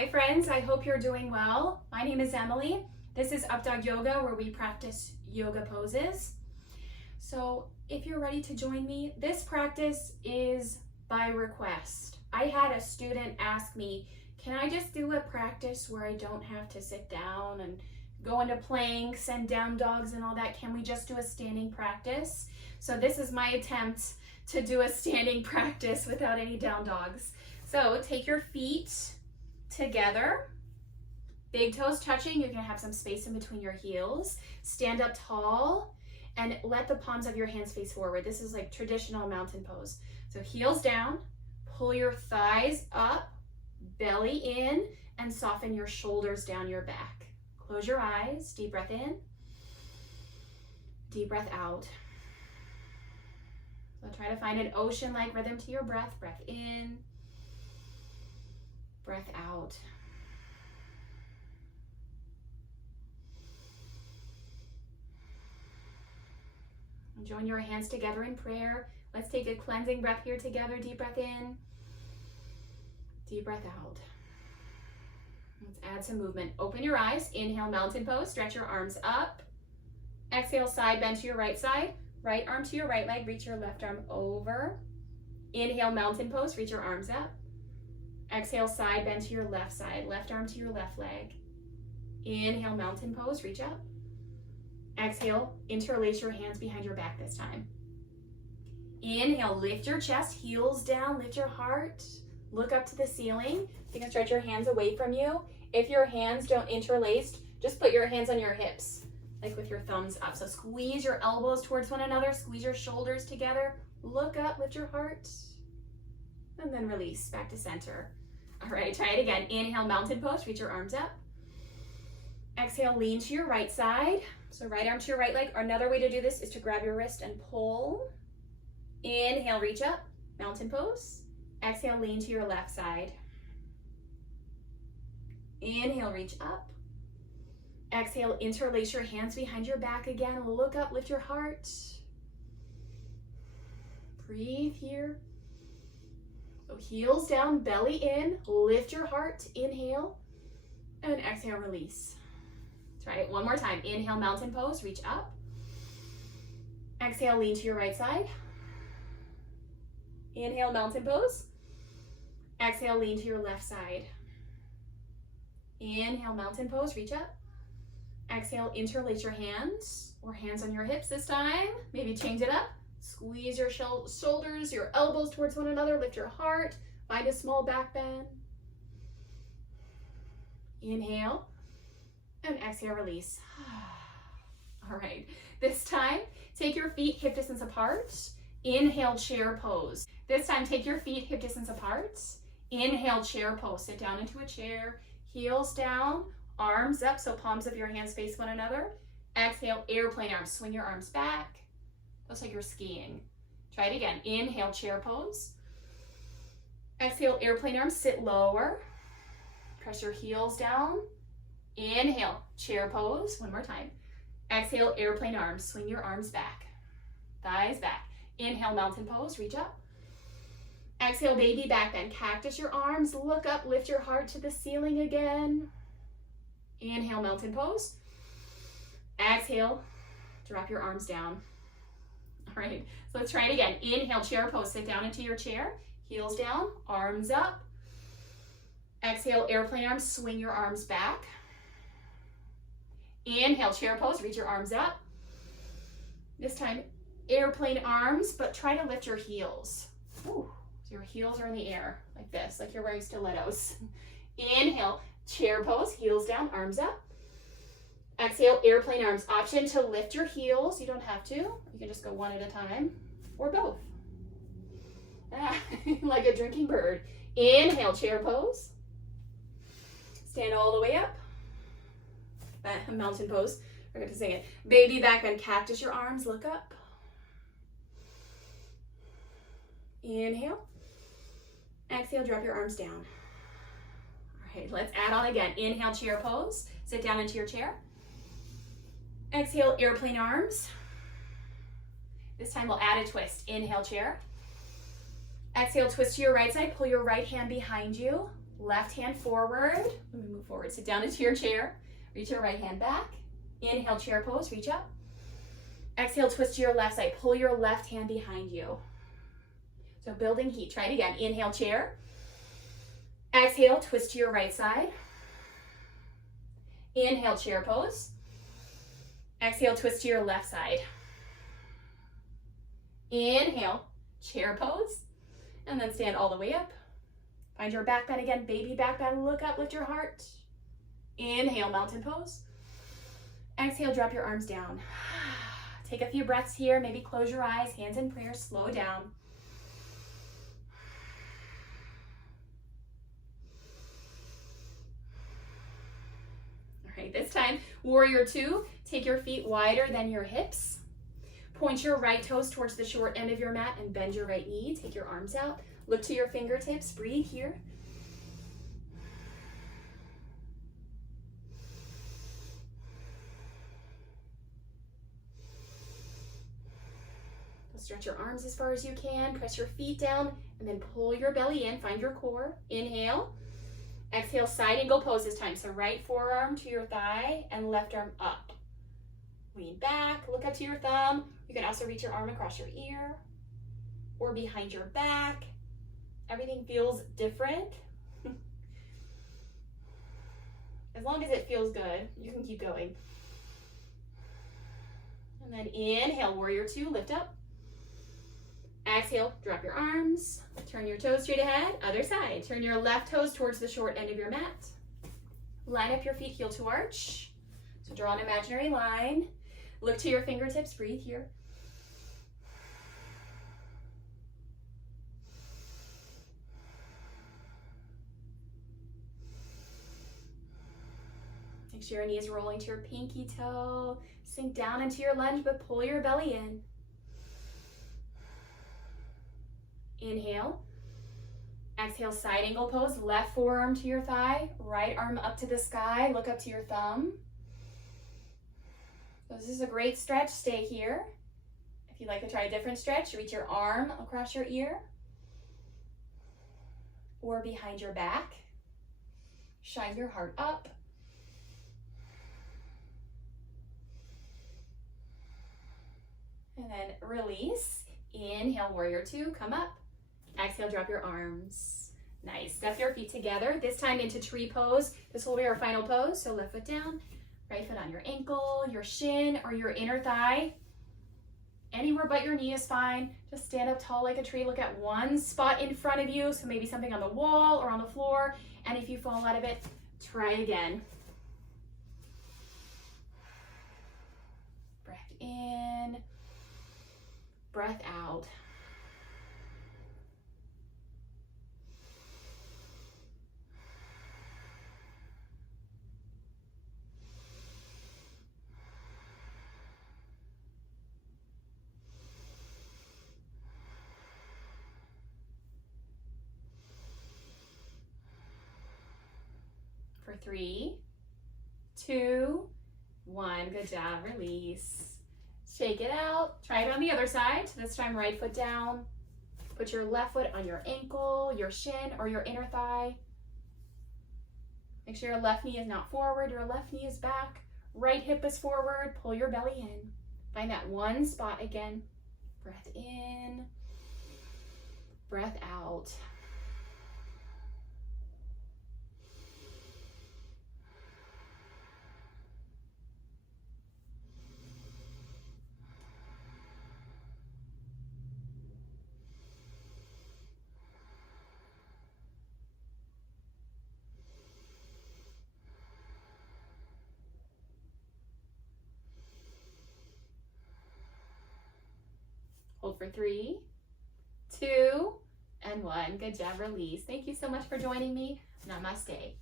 Hi friends, I hope you're doing well. My name is Emily. This is Updawg-Yoga, where we practice yoga poses. So if you're ready to join me, this practice is by request. I had a student ask me, can I just do a practice where I don't have to sit down and go into planks and down dogs and all that? Can we just do a standing practice? So this is my attempt to do a standing practice without any down dogs. So take your feet together, big toes touching. You're gonna have some space in between your heels. Stand up tall and let the palms of your hands face forward. This is like traditional mountain pose. So heels down, pull your thighs up, belly in, and soften your shoulders down your back. Close your eyes, deep breath in, deep breath out. So try to find an ocean-like rhythm to your breath. Breath in, breath out. Join your hands together in prayer. Let's take a cleansing breath here together. Deep breath in, deep breath out. Let's add some movement. Open your eyes. Inhale, mountain pose. Stretch your arms up. Exhale, side bend to your right side. Right arm to your right leg. Reach your left arm over. Inhale, mountain pose. Reach your arms up. Exhale, side bend to your left side. Left arm to your left leg. Inhale, mountain pose. Reach up. Exhale, interlace your hands behind your back this time. Inhale, lift your chest, heels down, lift your heart. Look up to the ceiling. You can stretch your hands away from you. If your hands don't interlace, just put your hands on your hips, like with your thumbs up. So squeeze your elbows towards one another, squeeze your shoulders together. Look up, lift your heart, and then release back to center. All right, try it again. Inhale, mountain pose, reach your arms up. Exhale, lean to your right side. So right arm to your right leg. Another way to do this is to grab your wrist and pull. Inhale, reach up, mountain pose. Exhale, lean to your left side. Inhale, reach up. Exhale, interlace your hands behind your back again. Look up, lift your heart. Breathe here. So heels down, belly in, lift your heart. Inhale, and exhale, release. Try it one more time. Inhale, mountain pose, reach up. Exhale, lean to your right side. Inhale, mountain pose. Exhale, lean to your left side. Inhale, mountain pose, reach up. Exhale, interlace your hands or hands on your hips this time. Maybe change it up. Squeeze your shoulders, your elbows towards one another. Lift your heart. Find a small back bend. Inhale. And exhale, release. All right, this time, take your feet hip distance apart. Inhale, chair pose. This time, take your feet hip distance apart. Inhale, chair pose. Sit down into a chair, heels down, arms up, so palms of your hands face one another. Exhale, airplane arms. Swing your arms back. Looks like you're skiing. Try it again. Inhale, chair pose. Exhale, airplane arms. Sit lower. Press your heels down. Inhale, chair pose. One more time. Exhale, airplane arms. Swing your arms back. Thighs back. Inhale, mountain pose. Reach up. Exhale, baby back bend. Cactus your arms. Look up. Lift your heart to the ceiling again. Inhale, mountain pose. Exhale, drop your arms down. All right, so let's try it again. Inhale, chair pose. Sit down into your chair. Heels down, arms up. Exhale, airplane arms. Swing your arms back. Inhale, chair pose, reach your arms up. This time, airplane arms, but try to lift your heels. Ooh, so your heels are in the air, like this, like you're wearing stilettos. Inhale, chair pose, heels down, arms up. Exhale, airplane arms. Option to lift your heels. You don't have to. You can just go one at a time, or both. Like a drinking bird. Inhale, chair pose. Stand all the way up. Mountain pose. We're going to sing it. Baby back bend. Cactus your arms. Look up. Inhale. Exhale. Drop your arms down. All right. Let's add on again. Inhale. Chair pose. Sit down into your chair. Exhale. Airplane arms. This time we'll add a twist. Inhale. Chair. Exhale. Twist to your right side. Pull your right hand behind you. Left hand forward. Let me move forward. Sit down into your chair. Reach your right hand back. Inhale, chair pose. Reach up. Exhale, twist to your left side. Pull your left hand behind you. So building heat. Try it again. Inhale, chair. Exhale, twist to your right side. Inhale, chair pose. Exhale, twist to your left side. Inhale, chair pose. And then stand all the way up. Find your back bend again. Baby back bend. Look up, lift your heart. Inhale, mountain pose. Exhale, drop your arms down. Take a few breaths here. Maybe close your eyes. Hands in prayer. Slow down. All right, this time, warrior two. Take your feet wider than your hips. Point your right toes towards the short end of your mat and bend your right knee. Take your arms out. Look to your fingertips. Breathe here. Stretch your arms as far as you can. Press your feet down and then pull your belly in. Find your core. Inhale. Exhale, side angle pose this time. So right forearm to your thigh and left arm up. Lean back. Look up to your thumb. You can also reach your arm across your ear or behind your back. Everything feels different. As long as it feels good, you can keep going. And then inhale, warrior two, lift up. Exhale, drop your arms. Turn your toes straight ahead. Other side. Turn your left toes towards the short end of your mat. Line up your feet heel to arch. So draw an imaginary line. Look to your fingertips. Breathe here. Make sure your knee is rolling to your pinky toe. Sink down into your lunge, but pull your belly in. Inhale. Exhale, side angle pose. Left forearm to your thigh. Right arm up to the sky. Look up to your thumb. So this is a great stretch. Stay here. If you'd like to try a different stretch, reach your arm across your ear or behind your back. Shine your heart up. And then release. Inhale, warrior two, come up. Exhale, drop your arms. Nice. Step your feet together. This time into tree pose. This will be our final pose. So left foot down, right foot on your ankle, your shin, or your inner thigh. Anywhere but your knee is fine. Just stand up tall like a tree. Look at one spot in front of you. So maybe something on the wall or on the floor. And if you fall out of it, try again. Breath in. Breath out. For 3, 2, 1. Good job. Release. Shake it out. Try it on the other side. This time, right foot down. Put your left foot on your ankle, your shin, or your inner thigh. Make sure your left knee is not forward. Your left knee is back. Right hip is forward. Pull your belly in. Find that one spot again. Breath in. Breath out. Hold for 3, 2, and 1. Good job. Release. Thank you so much for joining me. Namaste.